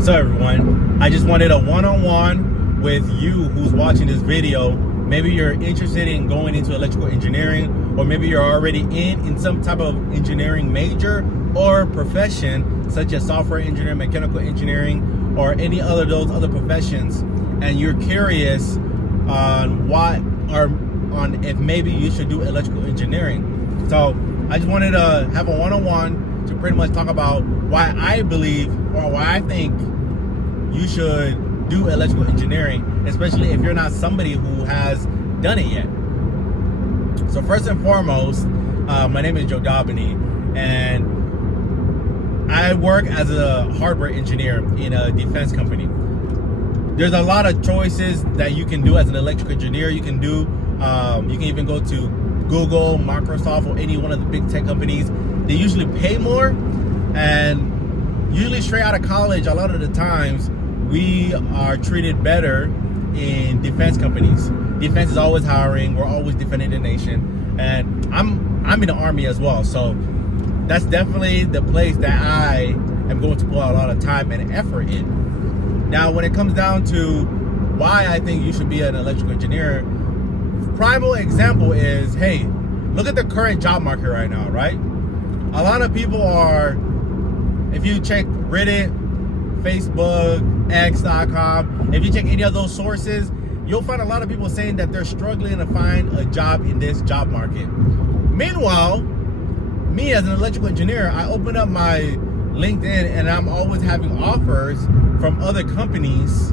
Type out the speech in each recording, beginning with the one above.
So everyone, I just wanted a one-on-one with you who's watching this video. Maybe you're interested in going into electrical engineering, or maybe you're already in some type of engineering major or profession, such as software engineering, mechanical engineering, or any other those other professions, and you're curious on on if maybe you should do electrical engineering. So I just wanted to have a one-on-one to pretty much talk about why I believe, or why I think you should do electrical engineering, especially if you're not somebody who has done it yet. So first and foremost, my name is Joe Daubany, and I work as a hardware engineer in a defense company. There's a lot of choices that you can do as an electrical engineer. You can even go to Google, Microsoft, or any one of the big tech companies. They usually pay more, and usually straight out of college, a lot of the times, we are treated better in defense companies. Defense is always hiring. We're always defending the nation. And I'm in the Army as well. So that's definitely the place that I am going to put a lot of time and effort in. Now, when it comes down to why I think you should be an electrical engineer, primal example is, hey, look at the current job market right now, right? A lot of people are, if you check Reddit, Facebook, X.com, if you check any of those sources, you'll find a lot of people saying that they're struggling to find a job in this job market. Meanwhile, me as an electrical engineer, I open up my LinkedIn and I'm always having offers from other companies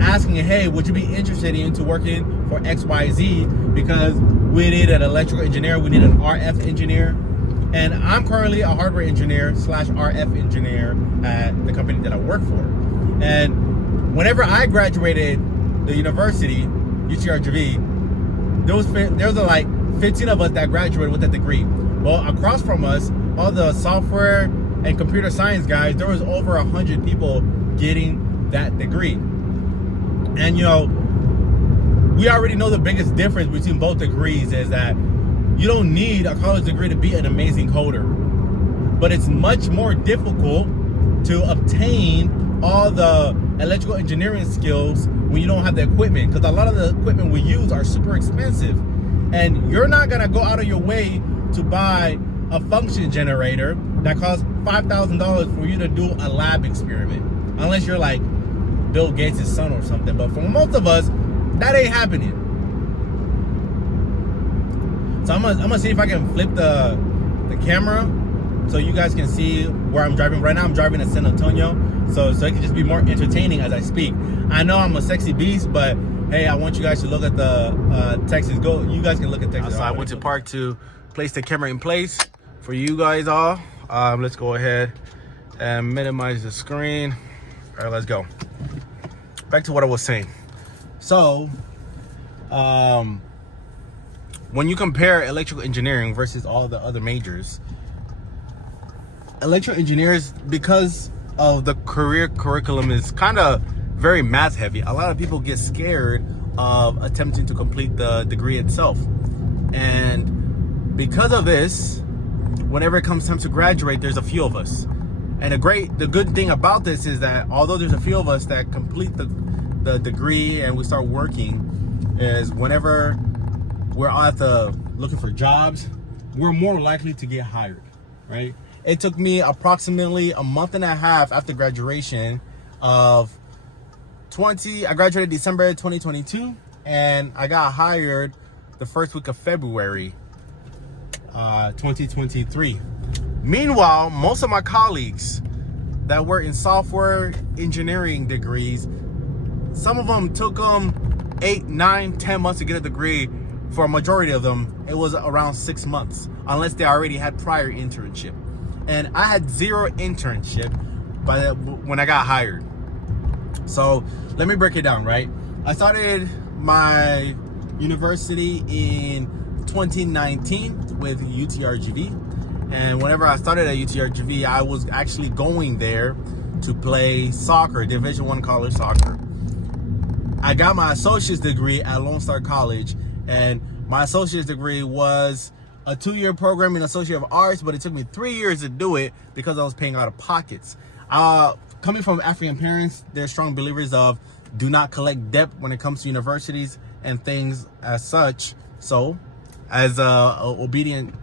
asking, hey, would you be interested into working for XYZ, because we need an electrical engineer, we need an RF engineer. And I'm currently a hardware engineer / RF engineer at the company that I work for. And whenever I graduated the university, UTRGV, there was like 15 of us that graduated with that degree. Well, across from us, all the software and computer science guys, there was over 100 people getting that degree. And we already know the biggest difference between both degrees is that you don't need a college degree to be an amazing coder, but it's much more difficult to obtain all the electrical engineering skills when you don't have the equipment, because a lot of the equipment we use are super expensive, and you're not gonna go out of your way to buy a function generator that costs $5,000 for you to do a lab experiment, unless you're like Bill Gates' son or something. But for most of us, that ain't happening. So I'm gonna see if I can flip the camera so you guys can see where I'm driving. Right now I'm driving to San Antonio, so it can just be more entertaining as I speak. I know I'm a sexy beast, but hey, I want you guys to look at the Texas. You guys can look at Texas. So I went to park to place the camera in place for you guys all. Let's go ahead and minimize the screen. All right, let's go. Back to what I was saying. So, when you compare electrical engineering versus all the other majors, electrical engineers, because of the career curriculum, is kind of very math heavy. A lot of people get scared of attempting to complete the degree itself. And because of this, whenever it comes time to graduate, there's a few of us. And the good thing about this is that although there's a few of us that complete the degree and we start working, is whenever we're out looking for jobs, we're more likely to get hired, right? It took me approximately a month and a half after graduation I graduated December 2022, and I got hired the first week of February 2023. Meanwhile, most of my colleagues that were in software engineering degrees, some of them took 8, 9, 10 months to get a degree. For a majority of them, it was around 6 months, unless they already had prior internship. And I had 0 internship when I got hired. So let me break it down, right? I started my university in 2019 with UTRGV. And whenever I started at UTRGV, I was actually going there to play soccer, Division I college soccer. I got my associate's degree at Lone Star College, and my associate's degree was a 2-year program in Associate of Arts, but it took me 3 years to do it because I was paying out of pockets. coming from African parents, they're strong believers of do not collect debt when it comes to universities and things as such. So as a obedient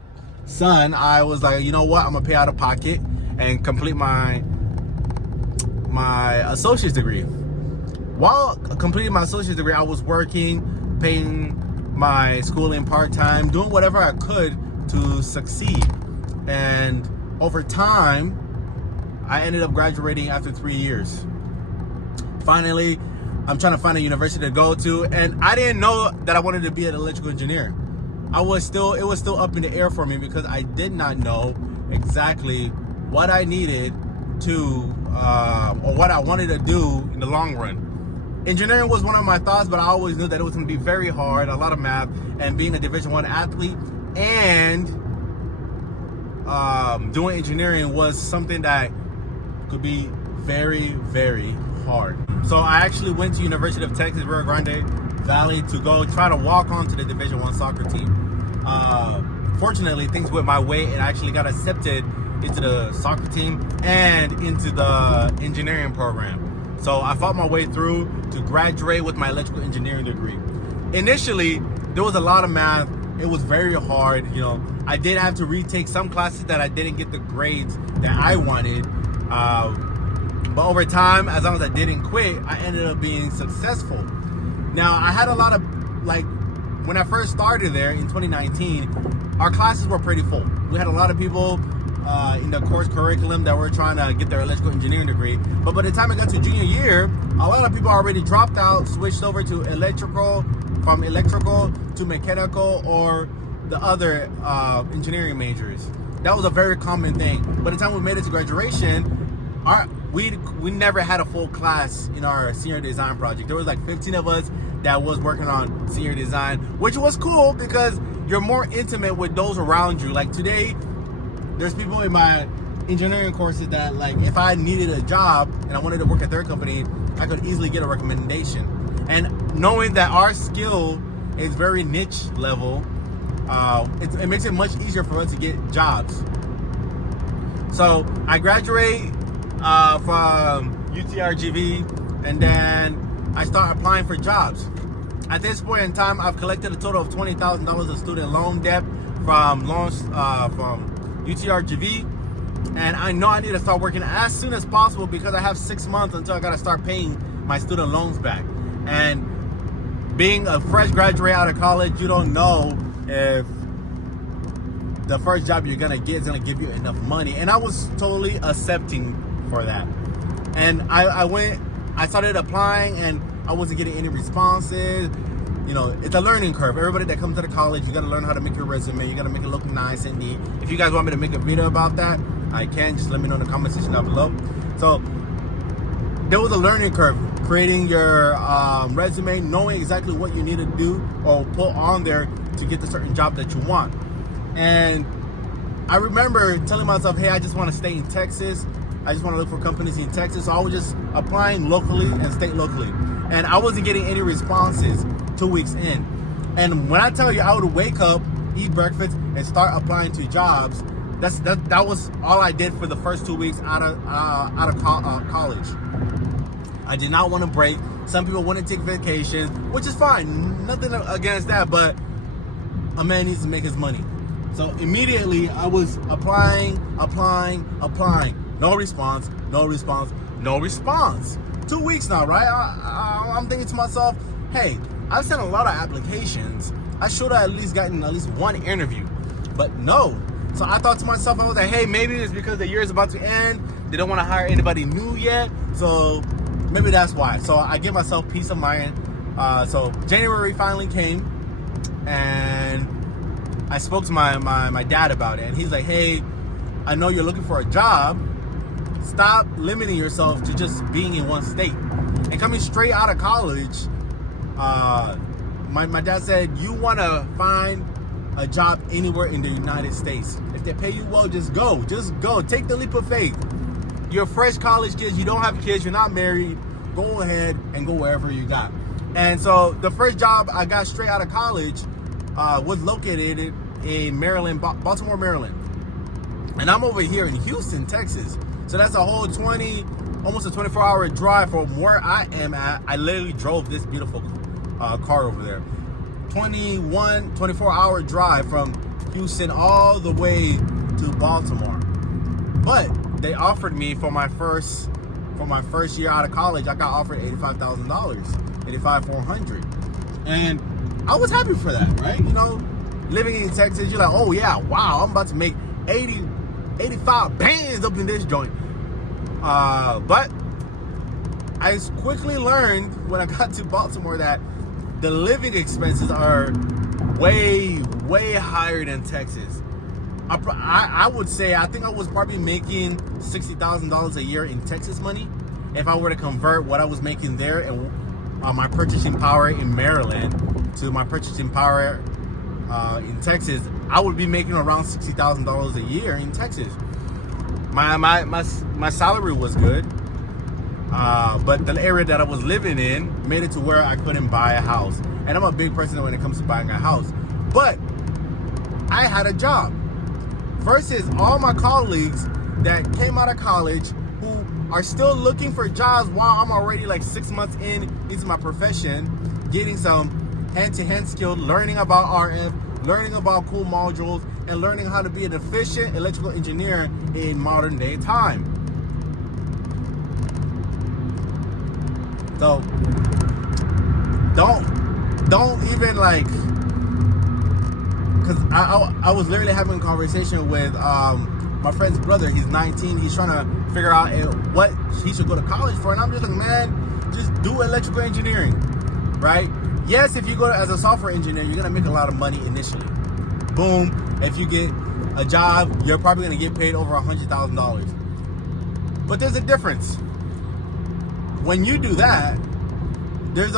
son, I was like, you know what, I'm gonna pay out of pocket and complete my associate's degree. While completing my associate's degree, I was working, paying my schooling part-time, doing whatever I could to succeed. And over time, I ended up graduating after 3 years. Finally, I'm trying to find a university to go to, and I didn't know that I wanted to be an electrical engineer. It was still up in the air for me because I did not know exactly what I needed to, or what I wanted to do in the long run. Engineering was one of my thoughts, but I always knew that it was going to be very hard, a lot of math, and being a Division I athlete and doing engineering was something that could be very, very hard. So I actually went to University of Texas, Rio Grande Valley to go try to walk on to the Division I soccer team. Fortunately, things went my way and I actually got accepted into the soccer team and into the engineering program. So I fought my way through to graduate with my electrical engineering degree. Initially, there was a lot of math. It was very hard. You know, I did have to retake some classes that I didn't get the grades that I wanted. But over time, as long as I didn't quit, I ended up being successful. Now, I had a lot of, like, when I first started there in 2019, our classes were pretty full. We had a lot of people in the course curriculum that were trying to get their electrical engineering degree. But by the time I got to junior year, a lot of people already dropped out, switched over to electrical, from electrical to mechanical or the other engineering majors. That was a very common thing. By the time we made it to graduation, we never had a full class in our senior design project. There was like 15 of us that was working on senior design, which was cool because you're more intimate with those around you. Like today, there's people in my engineering courses that, like, if I needed a job and I wanted to work at their company, I could easily get a recommendation. And knowing that our skill is very niche level, it makes it much easier for us to get jobs. So I graduate from UTRGV, and then I start applying for jobs. At this point in time, I've collected a total of $20,000 of student loan debt from loans from UTRGV, and I know I need to start working as soon as possible because I have 6 months until I gotta start paying my student loans back. And being a fresh graduate out of college, you don't know if the first job you're gonna get is gonna give you enough money. And I was totally accepting for that. And I started applying and I wasn't getting any responses. You know, it's a learning curve. Everybody that comes to the college, you gotta learn how to make your resume. You gotta make it look nice and neat. If you guys want me to make a video about that, I can. Just let me know in the comment section down below. So there was a learning curve, creating your resume, knowing exactly what you need to do or put on there to get the certain job that you want. And I remember telling myself, hey, I just want to stay in Texas. I just want to look for companies in Texas. So I was just applying locally and state locally. And I wasn't getting any responses 2 weeks in. And when I tell you I would wake up, eat breakfast, and start applying to jobs, that was all I did for the first 2 weeks out of college. I did not want to break. Some people want to take vacations, which is fine. Nothing against that, but a man needs to make his money. So immediately I was applying. No response. 2 weeks now, right? I'm thinking to myself, hey, I've sent a lot of applications. I should have at least gotten at least one interview, but no. So I thought to myself, I was like, hey, maybe it's because the year is about to end. They don't want to hire anybody new yet. So maybe that's why. So I give myself peace of mind. So January finally came and I spoke to my dad about it. And he's like, hey, I know you're looking for a job. Stop limiting yourself to just being in one state. And coming straight out of college, my dad said, you want to find a job anywhere in the United States. If they pay you well, just go. Take the leap of faith. You're fresh college kids. You don't have kids. You're not married. Go ahead and go wherever you got. And so the first job I got straight out of college was located in Maryland, Baltimore, Maryland. And I'm over here in Houston, Texas. So that's a whole 20 almost a 24-hour drive from where I am at. I literally drove this beautiful car over there. 24-hour drive from Houston all the way to Baltimore. But they offered me for my first year out of college, I got offered $85,000, $85,400, and I was happy for that, right? You know, living in Texas, you're like, oh yeah, wow, I'm about to make 85 bands up in this joint. But I quickly learned when I got to Baltimore that the living expenses are way higher than Texas. I would say, I think I was probably making $60,000 a year in Texas money. If I were to convert what I was making there and my purchasing power in Maryland to my purchasing power in Texas, I would be making around $60,000 a year in Texas. My salary was good, but the area that I was living in made it to where I couldn't buy a house. And I'm a big person when it comes to buying a house. But I had a job. Versus all my colleagues that came out of college who are still looking for jobs while I'm already like 6 months into my profession, getting some hand-to-hand skills, learning about RF, learning about cool modules, and learning how to be an efficient electrical engineer in modern day time. So don't even like, because I was literally having a conversation with my friend's brother. He's 19. He's trying to figure out what he should go to college for. And I'm just like, man, just do electrical engineering, right? Yes, if you go as a software engineer, you're going to make a lot of money initially. Boom. If you get a job, you're probably going to get paid over $100,000. But there's a difference. When you do that, there's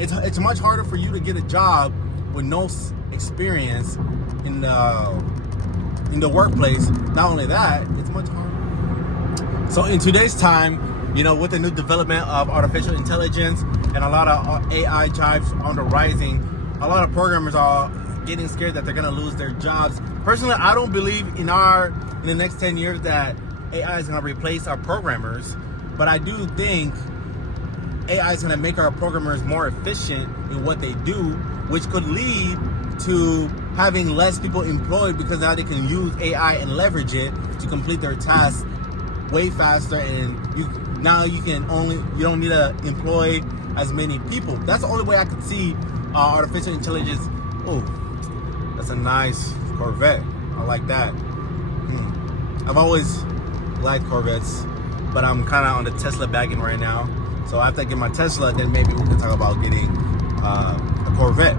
it's much harder for you to get a job with no experience in the workplace. Not only that, it's much harder. So in today's time, you know, with the new development of artificial intelligence and a lot of AI jobs on the rising, a lot of programmers are getting scared that they're gonna lose their jobs. Personally, I don't believe in the next 10 years that AI is gonna replace our programmers, but I do think AI is gonna make our programmers more efficient in what they do, which could lead to having less people employed because now they can use AI and leverage it to complete their tasks way faster, and you don't need to employ as many people. That's the only way I could see artificial intelligence. Oh, that's a nice Corvette. I like that. I've always liked Corvettes, but I'm kind of on the Tesla bagging right now. So after I get my Tesla, then maybe we can talk about getting a Corvette.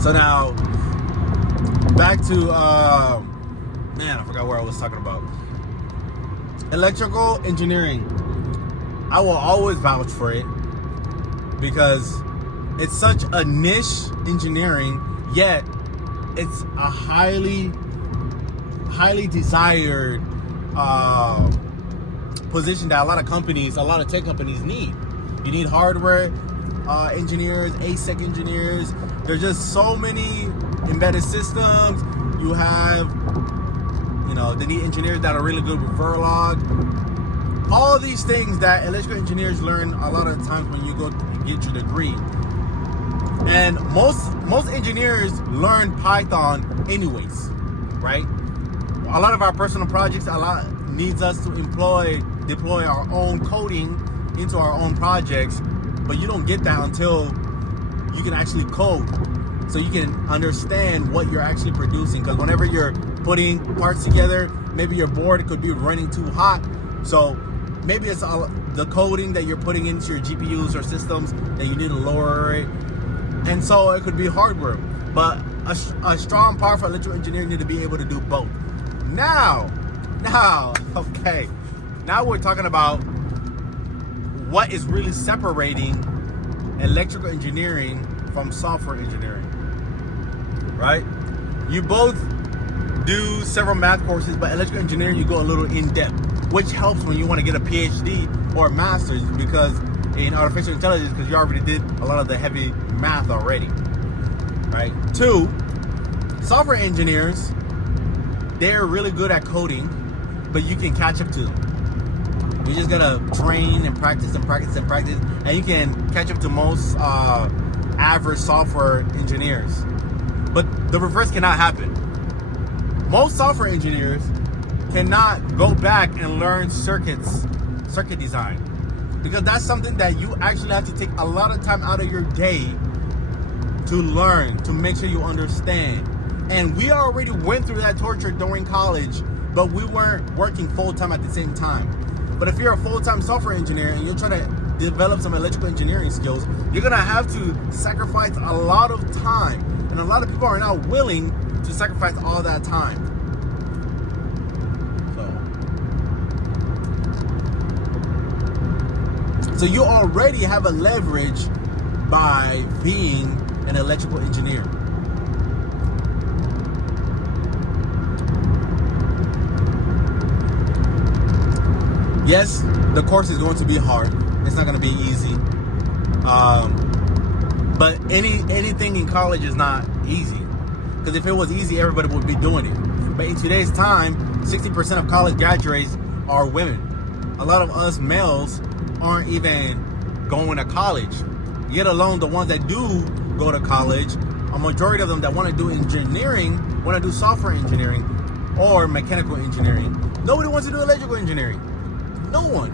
So now, back to, man, I forgot where I was talking about. Electrical engineering. I will always vouch for it because it's such a niche engineering, yet it's a highly desired position that a lot of tech companies need. You need hardware engineers, ASIC engineers. There's just so many embedded systems. You have, they need engineers that are really good with Verilog. All these things that electrical engineers learn a lot of the times when you go get your degree. And most engineers learn Python anyways, right? A lot of our personal projects needs us to deploy our own coding into our own projects, but you don't get that until you can actually code, so you can understand what you're actually producing. Because whenever you're putting parts together, maybe your board could be running too hot, so maybe it's the coding that you're putting into your GPUs or systems that you need to lower it, and so it could be hardware. But a strong, powerful electrical engineer need to be able to do both. Now, okay, now we're talking about what is really separating electrical engineering from software engineering, right? You both do several math courses, but electrical engineering, you go a little in depth, which helps when you want to get a PhD or a master's, because in artificial intelligence, because you already did a lot of the heavy math already, right? 2, software engineers, they're really good at coding, but you can catch up to them. You just gotta train and practice and practice and practice, and you can catch up to most average software engineers. But the reverse cannot happen. Most software engineers cannot go back and learn circuit design, because that's something that you actually have to take a lot of time out of your day to learn, to make sure you understand. And we already went through that torture during college, but we weren't working full-time at the same time. But if you're a full-time software engineer and you're trying to develop some electrical engineering skills, you're gonna have to sacrifice a lot of time. And a lot of people are not willing to sacrifice all that time. So you already have a leverage by being an electrical engineer. Yes, the course is going to be hard. It's not going to be easy. But anything in college is not easy. Because if it was easy, everybody would be doing it. But in today's time, 60% of college graduates are women. A lot of us males aren't even going to college, yet alone the ones that do go to college, a majority of them that want to do engineering, want to do software engineering or mechanical engineering. Nobody wants to do electrical engineering. No one.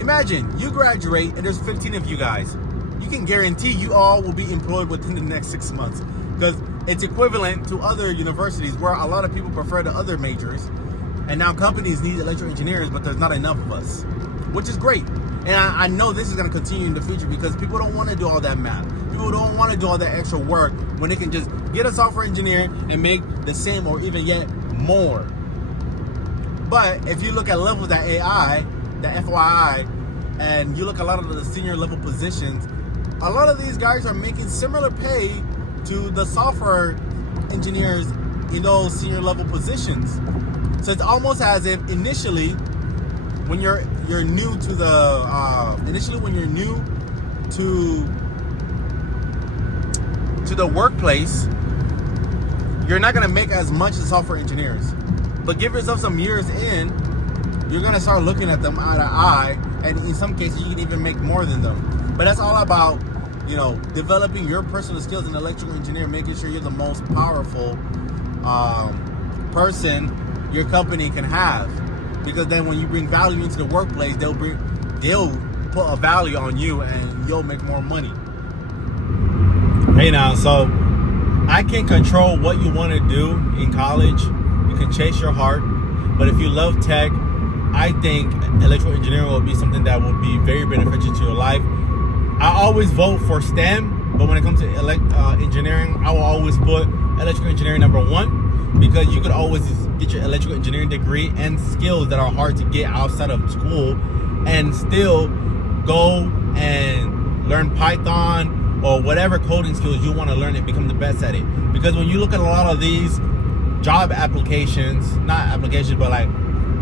Imagine you graduate and there's 15 of you guys. You can guarantee you all will be employed within the next 6 months, because it's equivalent to other universities where a lot of people prefer the other majors, and now companies need electrical engineers, but there's not enough of us, which is great. And I know this is going to continue in the future, because people don't want to do all that math. People don't want to do all that extra work when they can just get a software engineer and make the same or even yet more. But if you look at levels at AI, the FYI, and you look at a lot of the senior level positions, a lot of these guys are making similar pay to the software engineers in those senior level positions. So it's almost as if initially, when you're new to the the workplace, you're not gonna make as much as software engineers. But give yourself some years in, you're gonna start looking at them eye to eye, and in some cases you can even make more than them. But that's all about, developing your personal skills in electrical engineering, making sure you're the most powerful person your company can have. Because then when you bring value into the workplace, they'll put a value on you and you'll make more money. Hey now, so I can control what you want to do in college. You can chase your heart. But if you love tech, I think electrical engineering will be something that will be very beneficial to your life. I always vote for STEM, but when it comes to engineering, I will always put electrical engineering number 1, because you could always get your electrical engineering degree and skills that are hard to get outside of school, and still go and learn Python or whatever coding skills you want to learn and become the best at it. Because when you look at a lot of these job applications, not applications, but like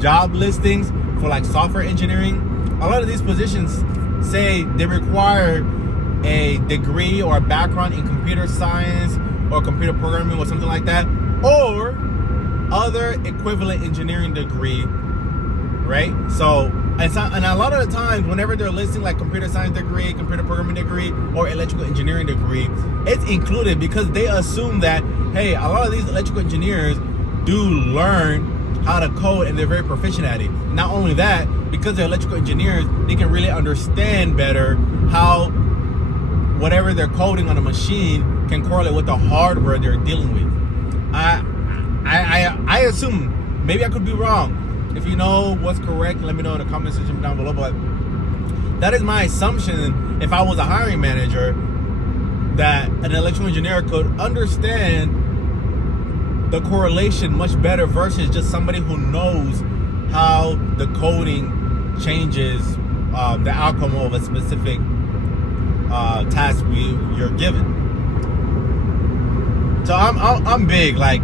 job listings for like software engineering, a lot of these positions say they require a degree or a background in computer science or computer programming or something like that, or other equivalent engineering degree, right? So, and a lot of the times, whenever they're listing like computer science degree, computer programming degree, or electrical engineering degree, it's included because they assume that, hey, a lot of these electrical engineers do learn how to code and they're very proficient at it. Not only that, because they're electrical engineers, they can really understand better how whatever they're coding on a machine can correlate with the hardware they're dealing with. I assume, maybe I could be wrong. If you know what's correct, let me know in the comment section down below. But that is my assumption. If I was a hiring manager, that an electrical engineer could understand the correlation much better versus just somebody who knows how the coding changes the outcome of a specific task you're given. So I'm big. Like,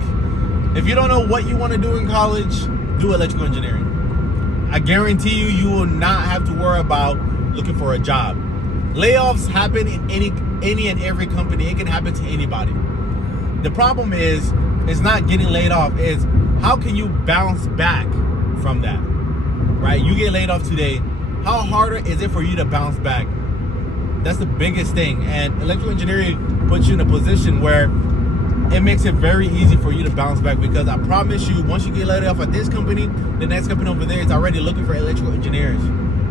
if you don't know what you want to do in college, do electrical engineering. I guarantee you will not have to worry about looking for a job. Layoffs happen in any and every company. It can happen to anybody. The problem is, it's not getting laid off. It's how can you bounce back from that, right? You get laid off today. how harder is it for you to bounce back? That's the biggest thing. And electrical engineering puts you in a position where it makes it very easy for you to bounce back, because I promise you, once you get laid off at this company, the next company over there is already looking for electrical engineers.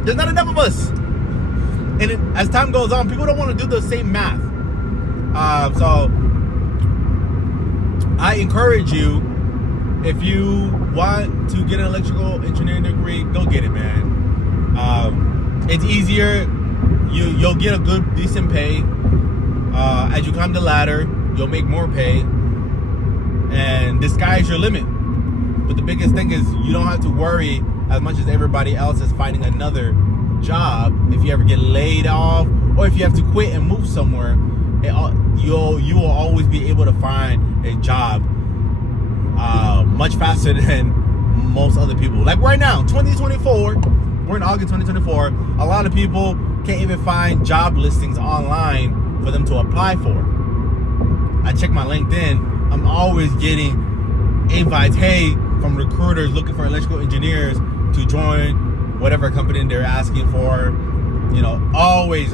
There's not enough of us. And as time goes on, people don't want to do the same math. So I encourage you, if you want to get an electrical engineering degree, go get it, man. It's easier. You'll get a good, decent pay. As you climb the ladder, you'll make more pay, and the sky's your limit. But the biggest thing is you don't have to worry as much as everybody else is finding another job. If you ever get laid off, or if you have to quit and move somewhere, you will always be able to find a job much faster than most other people. Like right now, 2024, we're in August 2024. A lot of people can't even find job listings online for them to apply for. I check my LinkedIn. I'm always getting invites, hey, from recruiters looking for electrical engineers to join whatever company they're asking for. You know, always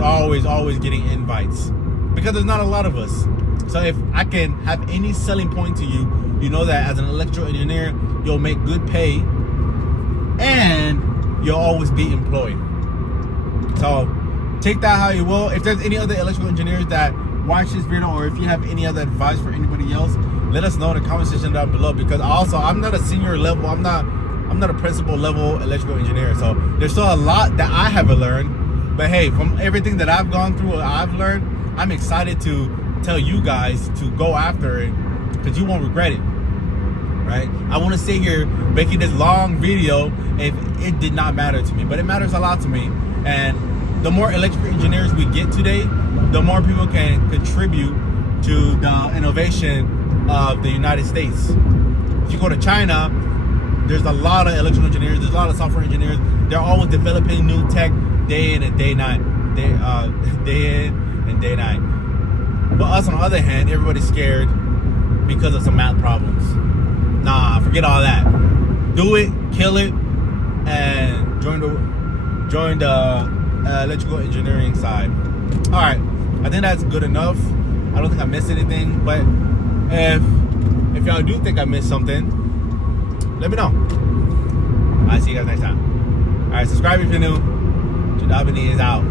getting invites, because there's not a lot of us. So if I can have any selling point to you, you know that as an electrical engineer, you'll make good pay and you'll always be employed. So take that how you will. If there's any other electrical engineers that watch this video, or if you have any other advice for anybody else, let us know in the comment section down below, because also I'm not a senior level, I'm not a principal level electrical engineer, so there's still a lot that I haven't learned. But hey, from everything that I've gone through, I've learned, I'm excited to tell you guys to go after it, because you won't regret it, right? I want to sit here making this long video if it did not matter to me, but it matters a lot to me. And the more electrical engineers we get today, the more people can contribute to the innovation of the United States. If you go to China, there's a lot of electrical engineers, there's a lot of software engineers. They're always developing new tech day in and day night. Day in and day night. But us, on the other hand, everybody's scared because of some math problems. Nah, forget all that. Do it, kill it, and join the electrical engineering side. All right, I think that's good enough. I don't think I missed anything, but if y'all do think I missed something, let me know. I'll see you guys next time. All right, subscribe if you're new. Jadabini is out.